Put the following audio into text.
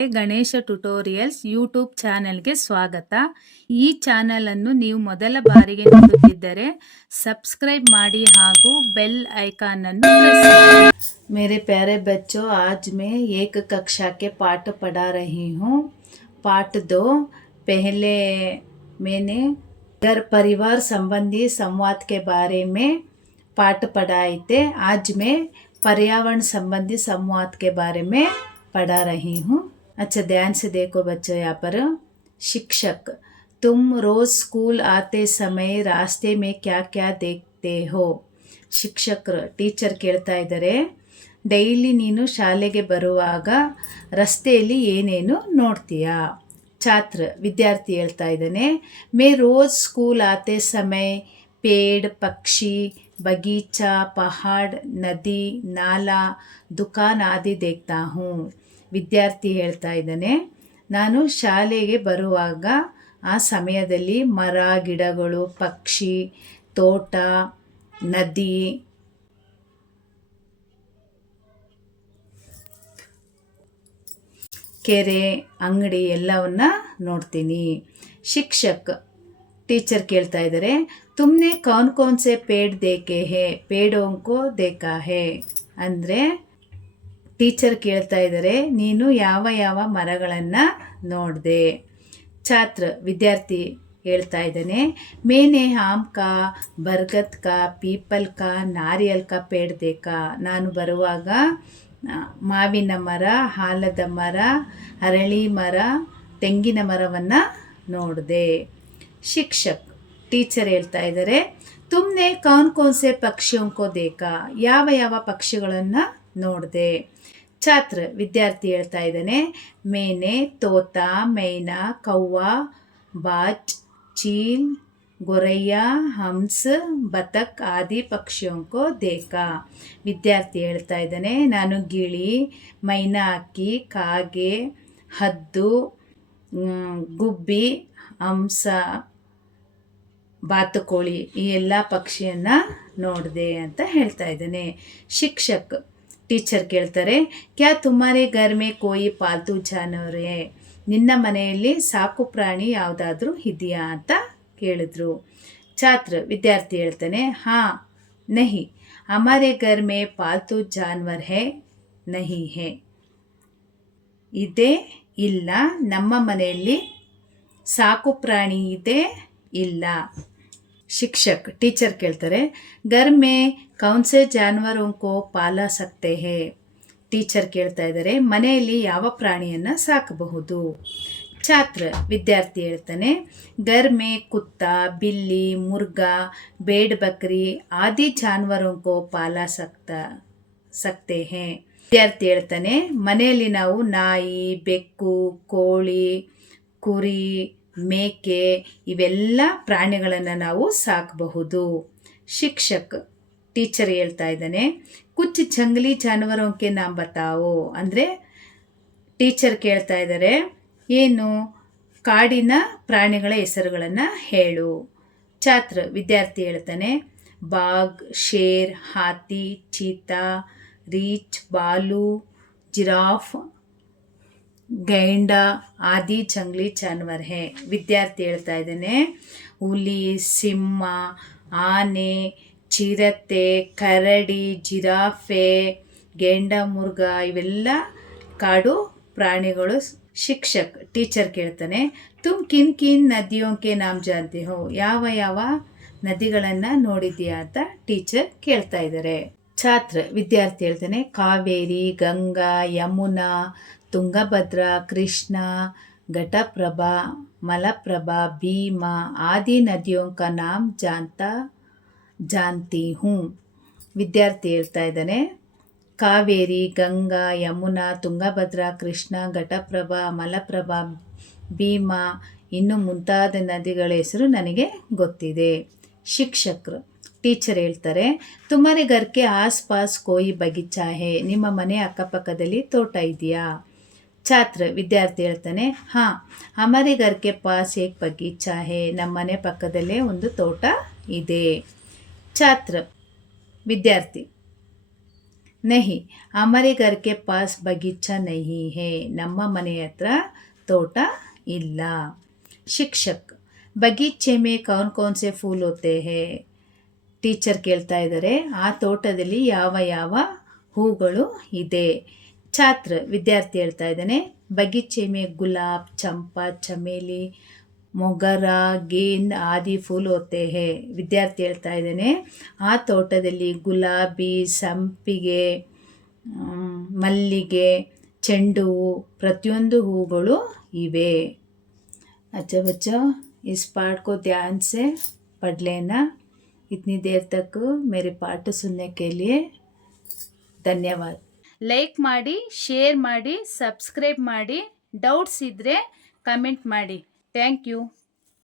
Ganesha tutorials YouTube ಚಾನೆಲ್ಗೆ ಸ್ವಾಗತ. ಈ ಚಾನೆಲ್ ಅನ್ನು ನೀವು ಮೊದಲ ಬಾರಿಗೆ ನೋಡುತ್ತಿದ್ದರೆ ಸಬ್ಸ್ಕ್ರೈಬ್ ಮಾಡಿ ಹಾಗೂ ಬೆಲ್ ಐಕಾನ್ ಅನ್ನು ಪ್ರೆಸ್ ಮಾಡಿ. मेरे प्यारे बच्चों, आज मैं एक कक्षा के पाठ पढ़ा रही हूँ. पाठ 2. पहले मैंने घर परिवार संबंधी संवाद के बारे में पाठ पढ़ाए थे. आज मैं पर्यावरण संबंधी संवाद के बारे में पढ़ा रही हूँ. अच्छा, ध्यान से देखो बच्चों. यहाँ पर शिक्षक, तुम रोज स्कूल आते समय रास्ते में क्या क्या देखते हो? ಶಿಕ್ಷಕರು ಟೀಚರ್ ಕೇಳ್ತಾ ಇದ್ದಾರೆ, ಡೈಲಿ ನೀನು ಶಾಲೆಗೆ ಬರುವಾಗ ರಸ್ತೆಯಲ್ಲಿ ಏನೇನು ನೋಡ್ತೀಯಾ? ಛಾತ್ರ ವಿದ್ಯಾರ್ಥಿ ಹೇಳ್ತಾ ಇದ್ದಾನೆ, ಮೇ ರೋಜ್ ಸ್ಕೂಲ್ ಆತೆ ಸಮಯ ಪೇಡ್, ಪಕ್ಷಿ, ಬಗೀಚಾ, ಪಹಾಡ್, ನದಿ, ನಾಲಾ, ದುಕಾನ್ ಆದಿ ದೇಖ್ತಾ ಹೂँ. ವಿದ್ಯಾರ್ಥಿ ಹೇಳ್ತಾ ಇದ್ದಾನೆ, ನಾನು ಶಾಲೆಗೆ ಬರುವಾಗ ಆ ಸಮಯದಲ್ಲಿ ಮರ, ಗಿಡಗಳು, ಪಕ್ಷಿ, ತೋಟ, ನದಿ, ಕೆರೆ, ಅಂಗಡಿ ಎಲ್ಲವನ್ನ ನೋಡ್ತೀನಿ. ಶಿಕ್ಷಕ್ ಟೀಚರ್ ಕೇಳ್ತಾ ಇದ್ದಾರೆ, ತುಮ್ನೆ ಕೌನ್ ಕೌನ್ ಸೆ ಪೇಡ್ ದೇಖೆ ಹೇ? ಪೇಡೋಂ ಕೋ ದೇಖಾ ಹೇ? ಅಂದರೆ ಟೀಚರ್ ಕೇಳ್ತಾ ಇದ್ದಾರೆ, ನೀನು ಯಾವ ಯಾವ ಮರಗಳನ್ನು ನೋಡಿದೆ? ಛಾತ್ರ ವಿದ್ಯಾರ್ಥಿ ಹೇಳ್ತಾ ಇದ್ದಾನೆ, ಮೇನೆ ಆಮ್ ಕಾ, ಬರ್ಗದ್ ಕಾ, ಪೀಪಲ್ ಕಾ, ನಾರಿಯಲ್ ಕಾ ಪೇಡ್ ದೇಖಾ. ನಾನು ಬರುವಾಗ ಮಾವಿನ ಮರ, ಆಲದ ಮರ, ಅರಳಿ ಮರ, ತೆಂಗಿನ ಮರವನ್ನು ನೋಡಿದೆ. ಶಿಕ್ಷಕ್ ಟೀಚರ್ ಹೇಳ್ತಾ ಇದ್ದಾರೆ, ತುಮ್ನೆ ಕೌನ್ ಕೌನ್ ಸೆ ಪಕ್ಷಿಯೋಂ ಕೋ ದೇಖಾ? ಯಾವ ಯಾವ ಪಕ್ಷಿಗಳನ್ನು ನೋಡಿದೆ? ಛಾತ್ರ ವಿದ್ಯಾರ್ಥಿ ಹೇಳ್ತಾ ಇದ್ದಾನೆ, ಮೇನೆ ತೋತ, ಮೈನಾ, ಕವ್ವ, ಬಾಜ್, ಚೀಲ್, ಗೊರಯ್ಯ, ಹಂಸ್, ಬತಕ್ ಆದಿ ಪಕ್ಷಿಯೋಂ ಕೋ ದೇಖಾ. ವಿದ್ಯಾರ್ಥಿ ಹೇಳ್ತಾ ಇದ್ದಾನೆ, ನಾನು ಗಿಳಿ, ಮೈನಾಕಿ, ಕಾಗೆ, ಹದ್ದು, ಗುಬ್ಬಿ, ಹಂಸ, ಬಾತುಕೋಳಿ ಈ ಎಲ್ಲ ಪಕ್ಷಿಯನ್ನು ನೋಡಿದೆ ಅಂತ ಹೇಳ್ತಾ ಇದ್ದಾನೆ. ಶಿಕ್ಷಕ್ ಟೀಚರ್ ಕೇಳ್ತಾರೆ, ಕ್ಯಾ ತುಮಾರೆ ಘರ್ ಮೇ ಕೋಯಿ ಪಾಲ್ತು ಜಾನವರ್ ಹೈ? ನಿನ್ನ ಮನೆಯಲ್ಲಿ ಸಾಕು ಪ್ರಾಣಿ ಯಾವುದಾದ್ರೂ ಇದೆಯಾ ಅಂತ ಕೇಳಿದ್ರು. ಛಾತ್ರ ವಿದ್ಯಾರ್ಥಿ ಹೇಳ್ತಾನೆ, ಹಾಂ, ನಹಿ, ಹಮಾರೆ ಘರ್ ಮೇ ಪಾಲ್ತು ಜಾನ್ವರ್ ಹೈ ನಹಿ ಹೈ. ಇದೆ, ಇಲ್ಲ, ನಮ್ಮ ಮನೆಯಲ್ಲಿ ಸಾಕು ಪ್ರಾಣಿ ಇದೆ, ಇಲ್ಲ. ಶಿಕ್ಷಕ್ ಟೀಚರ್ ಕೇಳ್ತಾರೆ, ಘರ್ ಮೇ ಕೌನ್ ಸೆ ಜಾನ್ವರೋಂ ಕೋ ಪಾಲ ಸಕ್ತೆ ಹೇ? ಟೀಚರ್ ಕೇಳ್ತಾ ಇದ್ದಾರೆ, ಮನೆಯಲ್ಲಿ ಯಾವ ಪ್ರಾಣಿಯನ್ನು ಸಾಕಬಹುದು? ಛಾತ್ರ ವಿದ್ಯಾರ್ಥಿ ಹೇಳ್ತಾನೆ, ಘರ್ ಮೇ ಕುತ್ತ, ಬಿಲ್ಲಿ, ಮುರ್ಗಾ, ಬೇಡ್ ಬಕ್ರಿ ಆದಿ ಜಾನ್ವರೋಂ ಕೋ ಪಾಲ ಸಕ್ತೆ ಹೇ. ವಿದ್ಯಾರ್ಥಿ ಹೇಳ್ತಾನೆ, ಮನೆಯಲ್ಲಿ ನಾವು ನಾಯಿ, ಬೆಕ್ಕು, ಕೋಳಿ, ಕುರಿ, ಮೇಕೆ ಇವೆಲ್ಲ ಪ್ರಾಣಿಗಳನ್ನು ನಾವು ಸಾಕಬಹುದು. ಶಿಕ್ಷಕ್ ಟೀಚರ್ ಹೇಳ್ತಾ ಇದ್ದಾನೆ, ಕುಚ್ ಜಂಗಲಿ ಜಾನುವಾರೋಂ ಕೆ ನಾಮ್ ಬತಾವೋ. ಅಂದರೆ ಟೀಚರ್ ಕೇಳ್ತಾ ಇದ್ದಾರೆ, ಏನು ಕಾಡಿನ ಪ್ರಾಣಿಗಳ ಹೆಸರುಗಳನ್ನು ಹೇಳು. ಛಾತ್ರ ವಿದ್ಯಾರ್ಥಿ ಹೇಳ್ತಾನೆ, ಬಾಘ್, ಶೇರ್, ಹಾತಿ, ಚೀತಾ, ರೀಚ್, ಬಾಲು, ಜಿರಾಫ್, ಗೈಂಡ ಆದಿ ಜಂಗಲಿ ಜಾನುವಾರು ಹೇ. ವಿದ್ಯಾರ್ಥಿ ಹೇಳ್ತಾ ಇದ್ದಾನೆ, ಹುಲಿ, ಸಿಂಹ, ಆನೆ, ಚಿರತೆ, ಕರಡಿ, ಜಿರಾಫೆ, ಗೇಂಡ ಮುರ್ಗ ಇವೆಲ್ಲ ಕಾಡು ಪ್ರಾಣಿಗಳು. ಶಿಕ್ಷಕ್ ಟೀಚರ್ ಕೇಳ್ತಾನೆ, ತುಮ್ ಕಿನ್ ಕಿನ್ ನದಿಯೋಂ ಕೆ ನಾಮ್ ಜಾನ್ತೆ ಹೋ? ಯಾವ ಯಾವ ನದಿಗಳನ್ನು ನೋಡಿದ್ಯಾ ಅಂತ ಟೀಚರ್ ಕೇಳ್ತಾ ಇದ್ದಾರೆ. ಛಾತ್ರ ವಿದ್ಯಾರ್ಥಿ ಹೇಳ್ತಾನೆ, ಕಾವೇರಿ, ಗಂಗಾ, ಯಮುನಾ, ತುಂಗಭದ್ರಾ, ಕೃಷ್ಣ, ಘಟಪ್ರಭಾ, ಮಲಪ್ರಭಾ, ಭೀಮಾ ಆದಿ ನದಿಯೋಂ ಕಾ ನಾಮ್ ಜಾನ್ತಿ ಹೂँ. ವಿದ್ಯಾರ್ಥಿ ಹೇಳ್ತಾ ಇದ್ದಾನೆ, ಕಾವೇರಿ, ಗಂಗಾ, ಯಮುನಾ, ತುಂಗಭದ್ರಾ, ಕೃಷ್ಣ, ಘಟಪ್ರಭಾ, ಮಲಪ್ರಭಾ, ಭೀಮಾ ಇನ್ನು ಮುಂತಾದ ನದಿಗಳ ಹೆಸರು ನನಗೆ ಗೊತ್ತಿದೆ. ಶಿಕ್ಷಕರು ಟೀಚರ್ ಹೇಳ್ತಾರೆ, ತುಮಾರೆ ಘರ್ಕೆ ಆಸ್ ಪಾಸ್ ಕೋಯಿ ಬಗೀಚಾ ಹೇ? ನಿಮ್ಮ ಮನೆ ಅಕ್ಕಪಕ್ಕದಲ್ಲಿ ತೋಟ ಇದೆಯಾ? ಛಾತ್ರ ವಿದ್ಯಾರ್ಥಿ ಹೇಳ್ತಾನೆ, ಹಾಂ, ಹಮಾರೆ ಘರ್ಕೆ ಪಾಸ್ ಏಕ್ ಬಗೀಚಾ ಹೇ? ನಮ್ಮ ಮನೆ ಪಕ್ಕದಲ್ಲೇ ಒಂದು ತೋಟ ಇದೆ. ಛಾತ್ರ ವಿದ್ಯಾರ್ಥಿ नहीं हमारे घर के पास बगीचा नहीं है ನಮ್ಮ ಮನೆ ಹತ್ರ ತೋಟ ಇಲ್ಲ. ಶಿಕ್ಷಕ್ बगीचे में कौन कौन से फूल होते हैं ಟೀಚರ್ ಕೇಳ್ತಾ ಇದ್ದಾರೆ. ಆ ತೋಟದಲ್ಲಿ ಯಾವ ಯಾವ ಹೂಗಳು ಇದೆ. ಛಾತ್ರ ವಿದ್ಯಾರ್ಥಿ ಹೇಳ್ತಾ ಇದ್ದಾನೆ. ಬಗೀಚೆ ಮೇ ಗುಲಾಬ್ ಚಂಪಾ ಚಮೇಲಿ ಮೊಗರ ಗೇಂದ್ ಆದಿ ಫೂಲ್ ಹೋತೆ ಹೇ. ವಿದ್ಯಾರ್ಥಿ ಹೇಳ್ತಾ ಇದ್ದಾನೆ ಆ ತೋಟದಲ್ಲಿ ಗುಲಾಬಿ ಸಂಪಿಗೆ ಮಲ್ಲಿಗೆ ಚೆಂಡು ಹೂವು ಪ್ರತಿಯೊಂದು ಹೂಗಳು ಇವೆ. अच्छा बच्चों इस पाठ को ध्यान से पढ़ लेना. इतनी देर तक मेरे पाठ सुनने के लिए ಧನ್ಯವಾದ. ಲೈಕ್ ಮಾಡಿ, ಶೇರ್ ಮಾಡಿ, ಸಬ್ಸ್ಕ್ರೈಬ್ ಮಾಡಿ. ಡೌಟ್ಸ್ ಇದ್ದರೆ ಕಮೆಂಟ್ ಮಾಡಿ. Thank you.